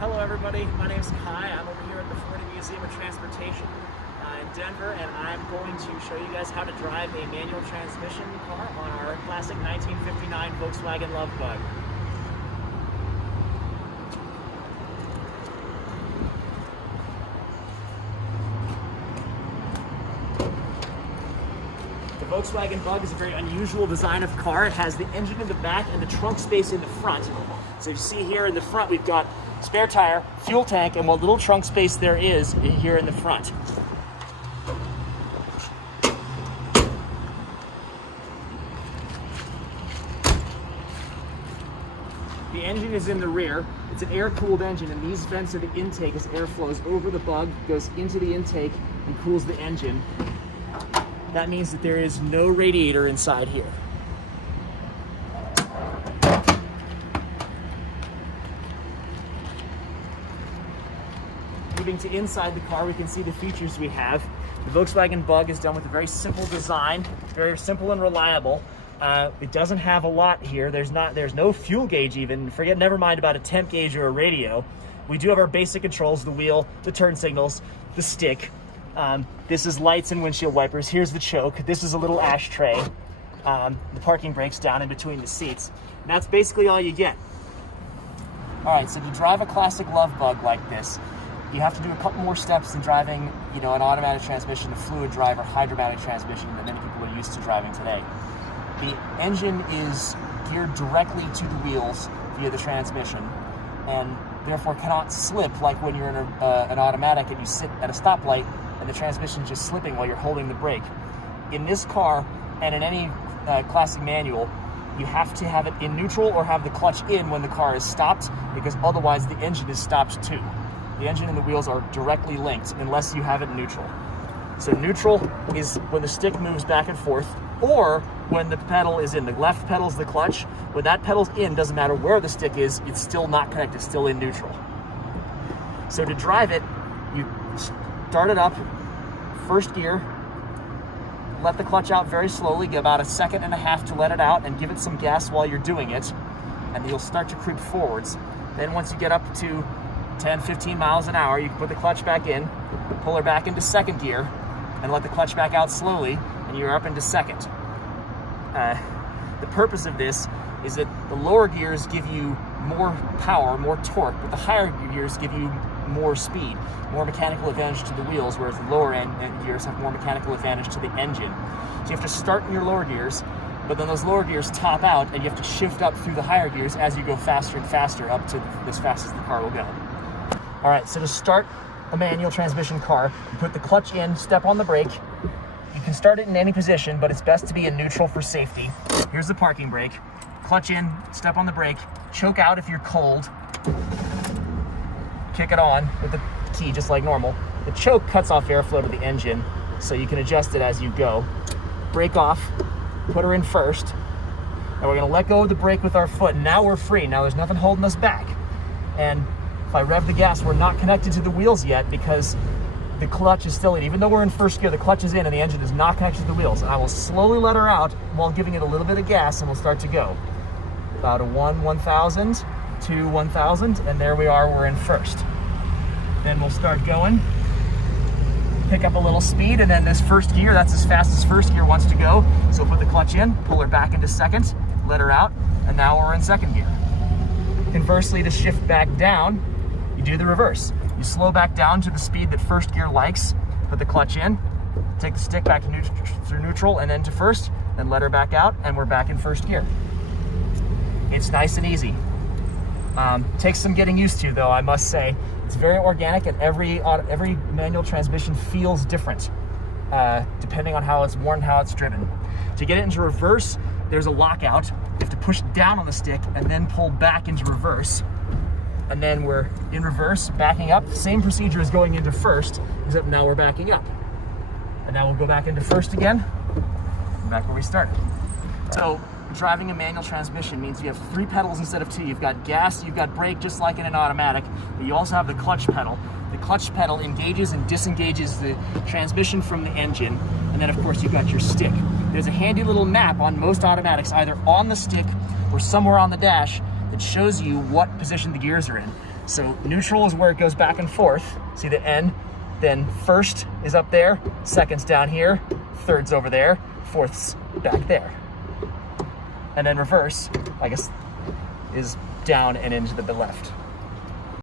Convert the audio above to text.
Hello everybody, my name is Kai. I'm over here at the Florida Museum of Transportation in Denver, and I'm going to show you guys how to drive a manual transmission car on our classic 1959 Volkswagen Love Bug. The Volkswagen Bug is a very unusual design of car. It has the engine in the back and the trunk space in the front. So you see here in the front, we've got spare tire, fuel tank, and what little trunk space there is here in the front. The engine is in the rear. It's an air-cooled engine, and these vents are the intake as air flows over the bug, goes into the intake, and cools the engine. That means that there is no radiator inside here. Moving to inside the car, we can see the features we have. The Volkswagen Bug is done with a very simple design, very simple and reliable. It doesn't have a lot here. There's no fuel gauge even. Never mind about a temp gauge or a radio. We do have our basic controls: the wheel, the turn signals, the stick. This is lights and windshield wipers. Here's the choke. This is a little ashtray. The parking brake's down in between the seats. And that's basically all you get. All right, so to drive a classic Love Bug like this, you have to do a couple more steps than driving, an automatic transmission, a fluid drive, or hydromatic transmission that many people are used to driving today. The engine is geared directly to the wheels via the transmission, and therefore cannot slip like when you're in an automatic and you sit at a stoplight and the transmission is just slipping while you're holding the brake. In this car, and in any classic manual, you have to have it in neutral or have the clutch in when the car is stopped, because otherwise the engine is stopped too. The engine and the wheels are directly linked unless you have it neutral. So neutral is when the stick moves back and forth, or when the pedal is in. The left pedal is the clutch. When that pedal's in, doesn't matter where the stick is, it's still not connected, it's still in neutral. So to drive it, you start it up, first gear, let the clutch out very slowly, give about 1.5 seconds to let it out, and give it some gas while you're doing it, and you'll start to creep forwards. Then once you get up to 10, 15 miles an hour, you can put the clutch back in, pull her back into second gear, and let the clutch back out slowly, and you're up into second. The purpose of this is that the lower gears give you more power, more torque, but the higher gears give you more speed, more mechanical advantage to the wheels, whereas the lower end gears have more mechanical advantage to the engine. So you have to start in your lower gears, but then those lower gears top out, and you have to shift up through the higher gears as you go faster and faster up to as fast as the car will go. All right, so to start a manual transmission car, you put the clutch in, step on the brake. You can start it in any position, but it's best to be in neutral for safety. Here's the parking brake. Clutch in, step on the brake, choke out if you're cold. Kick it on with the key just like normal. The choke cuts off airflow to the engine, so you can adjust it as you go. Brake off, put her in first. Now we're gonna let go of the brake with our foot. Now we're free, now there's nothing holding us back. And if I rev the gas, we're not connected to the wheels yet because the clutch is still in. Even though we're in first gear, the clutch is in and the engine is not connected to the wheels. And I will slowly let her out while giving it a little bit of gas, and we'll start to go. About a 1,000, 2, 1,000, and there we are, we're in first. Then we'll start going, pick up a little speed, and then this first gear, that's as fast as first gear wants to go. So put the clutch in, pull her back into second, let her out, and now we're in second gear. Conversely, to shift back down, you do the reverse. You slow back down to the speed that first gear likes, put the clutch in, take the stick back to neutral and then to first, then let her back out, and we're back in first gear. It's nice and easy. Takes some getting used to, though, I must say. It's very organic, and every manual transmission feels different, depending on how it's worn, how it's driven. To get it into reverse, there's a lockout. You have to push down on the stick and then pull back into reverse. And then we're in reverse, backing up. Same procedure as going into first, except now we're backing up. And now we'll go back into first again, and back where we started. So driving a manual transmission means you have 3 pedals instead of 2. You've got gas, you've got brake, just like in an automatic, but you also have the clutch pedal. The clutch pedal engages and disengages the transmission from the engine, and then of course you've got your stick. There's a handy little map on most automatics, either on the stick or somewhere on the dash, that shows you what position the gears are in. So neutral is where it goes back and forth. See the N? Then first is up there, second's down here, third's over there, fourth's back there. And then reverse, I guess, is down and into the left.